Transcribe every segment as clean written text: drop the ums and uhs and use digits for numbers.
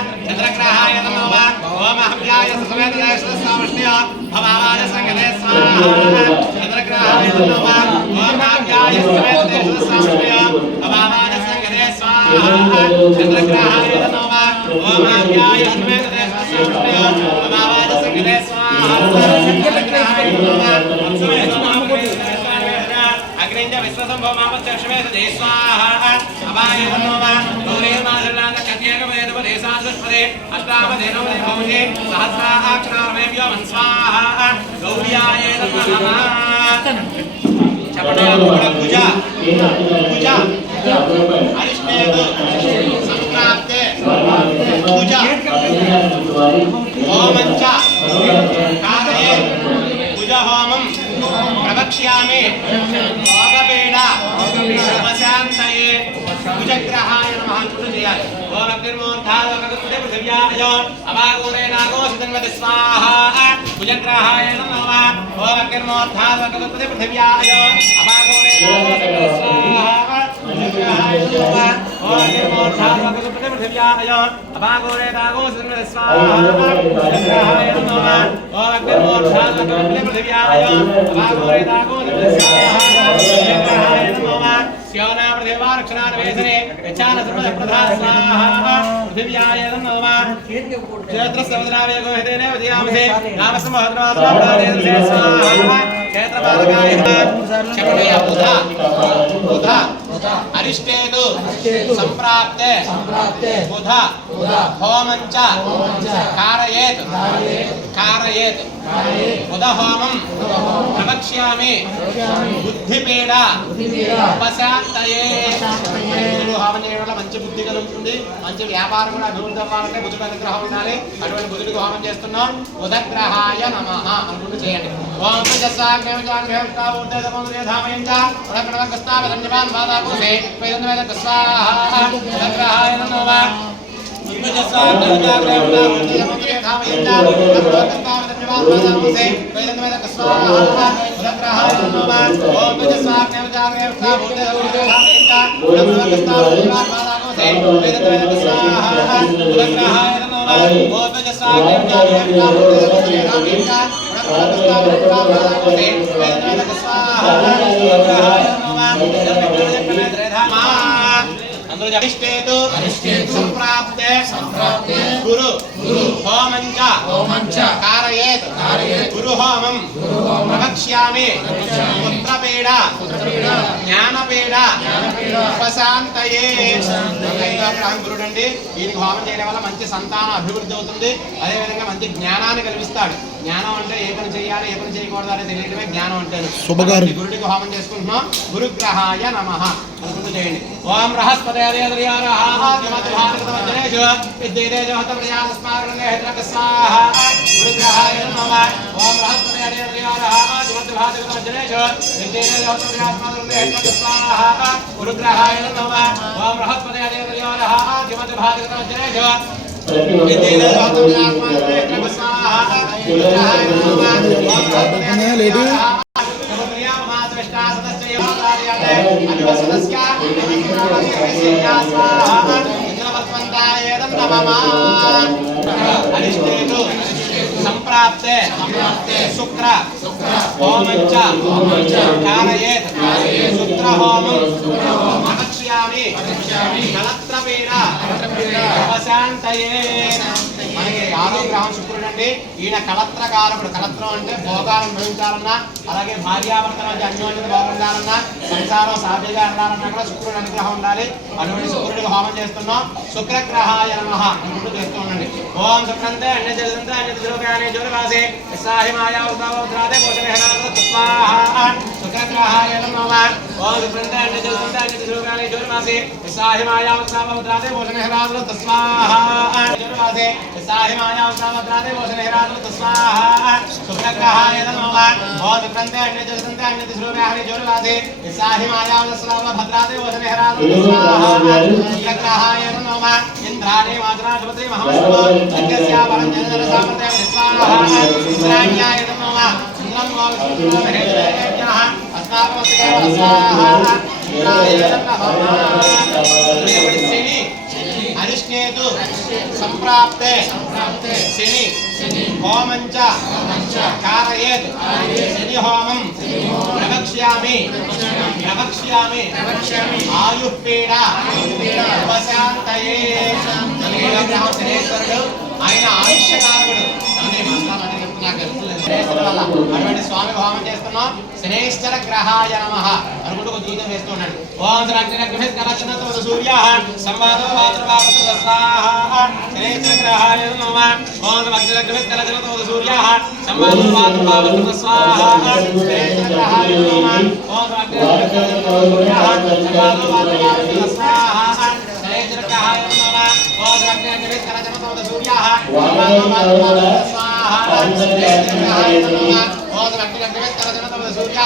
चंद्रग्रहाय नमः ओम अभ्याय समेत स्वामिष्ण्य भवावाय संगते स्वाहा चंद्रग्रहाय नमः ओम अभ्याय समेत स्वामिष्ण्य भवावाय संगते स्वाहा चंद्रग्रहाय नमः ओम अभ्याय समेत स्वामिष्ण्य भवावाय संगते स्वाहा चंद्रग्रहाय नमः अग्निंज विश्वसंभव मामचक्षमेत दे स्वाहा अवाय नमः गौरे माधुर्यान कन्याकमेत पदेशास्पदे अष्टावधेनो भवते सहस्राक्षरामेभ्यो स्वाहा गौर्याय नमः चपटे पूजा पूजा अरिष्टेत संप्राप्ते पूजा होमञ्च कारये पूजा होमं प्रवक्ष्यामि भोगपीडा उपशान्तये कुजग्रहाय नमः चतुर्दयाय ओम अग्निर्मूर्धालोकगुप्ते पृथिव्याय अवागोरे नागोस्तन्वति स्वाहा कुजग्रहाय नमः ओम अग्निर्मूर्धालोकगुप्ते पृथिव्याय अवागोरे नागोस्तन्वति स्वाहा कुजग्रहाय नमः ओम अग्निर्मूर्धालोकगुप्ते पृथिव्याय अवागोरे नागोस्तन्वति स्वाहा कुजग्रहाय नमः ओम अग्निर्मूर्धालोकगुप्ते पृथिव्याय अवागोरे नागोस्तन्वति स्वाहा कुजग्रहाय नमः स्योना प्रतिवारक्षणान वेसने यच्छान सर्वप्रधा स्वाहा पृथिव्याय नमः क्षेत्र समुद्रावे गोहितेने वदियामसे नामसमहद्रवादरादेशे स्वाहा क्षेत्रपालकाय चपटे बुधा अरिष्टेतु संप्राप्ते बुधा होमञ्च कारयेत् बुध होमं प्रवक्ष्यामि बुद्धिपीडा ఉపశాంతయే హోమం చేయడం వల్ల మంచి బుద్ధి కలుగుతుంది మంచి వ్యాపారం కూడా అభివృద్ధి అవ్వాలంటే బుధుడి అనుగ్రహం ఉండాలి అటువంటి బుధుడికి హోమం చేస్తున్నాం బుధగ్రహాయ నమః అనుకుంటూ చేయండి ఓం బుధగ్రహాయ నమః अरिष्टेतु संप्राप्ते गुरु होमञ्च कारयेत् गुरु होमं प्रवक्ष्यामि पुत्रपीडा ज्ञानपीडा ఉపశాంతయే గురుడండి ఈయనకి హోమం చేయడం వల్ల మంచి సంతానం అభివృద్ధి అవుతుంది అదేవిధంగా మంచి జ్ఞానాన్ని కలిగిస్తాడు జ్ఞానం అంటే ఏ పని చేయాలి ఏ పని చేయకూడదు అనేది తెలియడమే జ్ఞానం అంటే గురుడికి హోమం చేసుకుంటున్నాం గురుగ్రహాయ నమః అనుకుంటూ చేయండి ఓం బృహస్పతే గురుగ్రహాయ నమః ఓం బృహస్పతే గురుగ్రహాయ నమః ఓం బృహస్పతే संप्राप्ते शुक्र होमञ्च कारयेत् शुक्र होमं प्रवक्ष्यामि कलत्रपीडा ఉపశాంతయే మనకి 6వ గ్రహం శుక్రుడు అండి ఈయన కలత్రకారకుడు కలత్రం అంటే భోగాలను అనుభవించాలన్నా అలాగే భార్యాభర్తల మధ్య అన్యోన్యత బాగుండాలన్నా సంసారం సాధ్యంగా ఉండాలన్నా కూడా శుక్రుడు అనుగ్రహం ఉండాలి అటువంటి శుక్రుడికి హోమం చేస్తున్నాం శుక్రగ్రహాయ నమః అనుకుంటూ చేస్తూ ఉండండి ఓం శుక్రంతే అన్య జలంతే అన్య జ్యోతిరానే జ్యోతిరాసే సాహి మాయా ఉద్భవద్రాదే భోజనహనాద స్వాహా శుక్రగ్రహాయ నమః ఓం శుక్రంతే అన్య జలంతే అన్య జ్యోతిరానే జ్యోతిరాసే సాహి మాయా ఉద్భవద్రాదే భోజనహనాద స్వాహా జ్యోతిరాసే సాహి మాయా ఉద్భవద్రాదే భోజనహనాద స్వాహా శుక్రగ్రహాయ నమః ఓం శుక్రంతే అన్య జలంతే అన్య జ్యోతిరానే జ్యోతిరాసే సాహి మాయా ఉద్భవద్రాదే భోజనహనాద స్వాహా శుక్రగ్రహాయ నమః ఇంద్రాణి వాజనాధిపతి మహావిష్ణువు యజ్ఞస్యా పరంజన సామర్థ్య స్వాహా ఇంద్రాణ్యాయ నమః ఇంద్రం వావిష్ణువు మహేశ్వరేభ్యః అస్మాకమస్తకే స్వాహా శని అరిష్ణేతు సంప్రాప్తే శని హోమంచ కారయేత్ శని హోమం ప్రవక్ష్యామి ఆయుఃపీడ ఉపశాంతయే. శనేశ్వరుడు ఆయన ఆయుష్యకారకుడు. అటువంటి స్వామి హోమం చేస్తున్నాం. శనేశ్వర గ్రహాయ నమః అనుకుంటూ ఒక దూతం వేస్తూ ఉన్నాడు. ఓం సూర్య సంవాదో స్వాహ శనేశ్వర గ్రహాయ నమః. ఓం సూర్య సంవాదో స్వాహ శనేశ్వర గ్రహాయ నమః. ఓం సూర్య సంవాదో స్వాహ శనేశ్వర గ్రహాయ నమః. ఓం సూర్య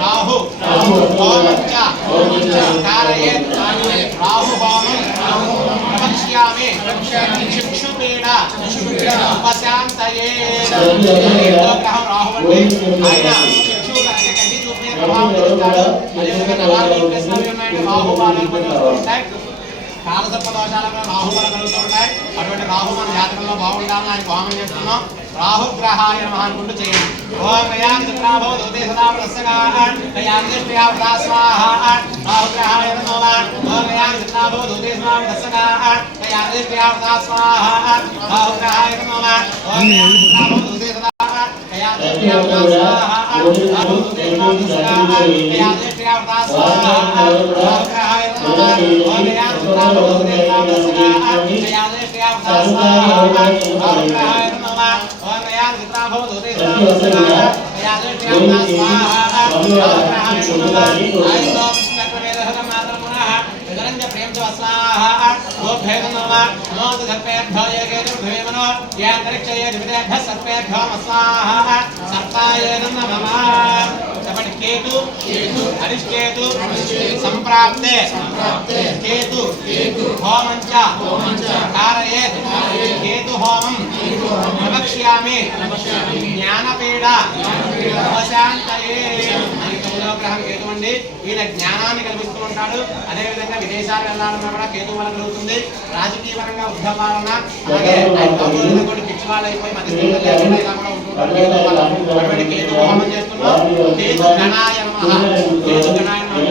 రాహు హోమంచ కారయేత్ రాహు హోమం ప్రవక్ష్యామి చక్షుపీడ ఉపశాంతయే. గ్రహం రాహు అంటే ఆయన చక్షు కంటి చూపు మీద ప్రభావం చూపిస్తాడు. అదేవిధంగా రాహు ఉంటాయి. కాలసర్ప దోషాలలో రాహు వల్ల కలుగుతూ ఉంటాయి. అటువంటి రాహు మన జాతకంలో బాగుండాలని ఆయన హోమం చేస్తున్నాం. రాహుగ్రహాయ నమః అనుకుంటూ చేయండి. ఓం గయాన్ చక్రాభో దోతే సదా ప్రసగాన్ గయాన్ దిష్ట్యా స్వాహా రాహుగ్రహాయ నమః. ఓం గయాన్ చక్రాభో దోతే సదా ప్రసగాన్ గయాన్ దిష్ట్యా స్వాహా రాహుగ్రహాయ నమః. ఓం గయాన్ చక్రాభో దోతే సదా గయాన్ దిష్ట్యా స్వాహా రాహుగ్రహాయ స్వాహా రాహుగ్రహాయ నమః. ఓం గయాన్ చక్రాభో దోతే సదా ప్రసగాన్ గయాన్ దిష్ట్యా స్వాహా రాహుగ్రహాయ నమః. ఓం గయాన్ చక్రాభో దోతే సదా ప్రసగాన్ గయాన్ దిష్ట్యా స్వాహా రాహుగ్రహాయ నమః. ఆయుధో విష్ణుక్రమేదహతం మాతరమునః విదరంజ ప్రేమ స్వాహా గోభేద నమః. నమో సర్పేభ్యో ఏకేతుర్భవేమనో యాంతరిక్షయే దివిదేభ్యః సర్పేభ్యో స్వాహా సర్పాయ నమః. చెప్పండి. కేతు అరిష్కేతు సంప్రాప్తే కేతు హోమంచ కారయేత్ కేతు హోమం ప్రవక్ష్యామి జ్ఞానపీడ ఉపశాంతయే. గ్రహం కేతు అండి. ఈయన జ్ఞానాన్ని కల్పిస్తూ ఉంటాడు. అదేవిధంగా విదేశాలు వెళ్ళాలన్నా కూడా కేతు వల్ల కలుగుతుంది. రాజకీయ పరంగా ఉద్యమాలన అలాగే కొన్ని పిచ్చివాళ్ళు అయిపోయి మధ్య ఇలా కూడా ఉంటుంటారు. కేతు వల్ల అటువంటి కేతు హోమం చేస్తున్నాం. కేతు గణాయ నమః. కేతు గణాయ నమః.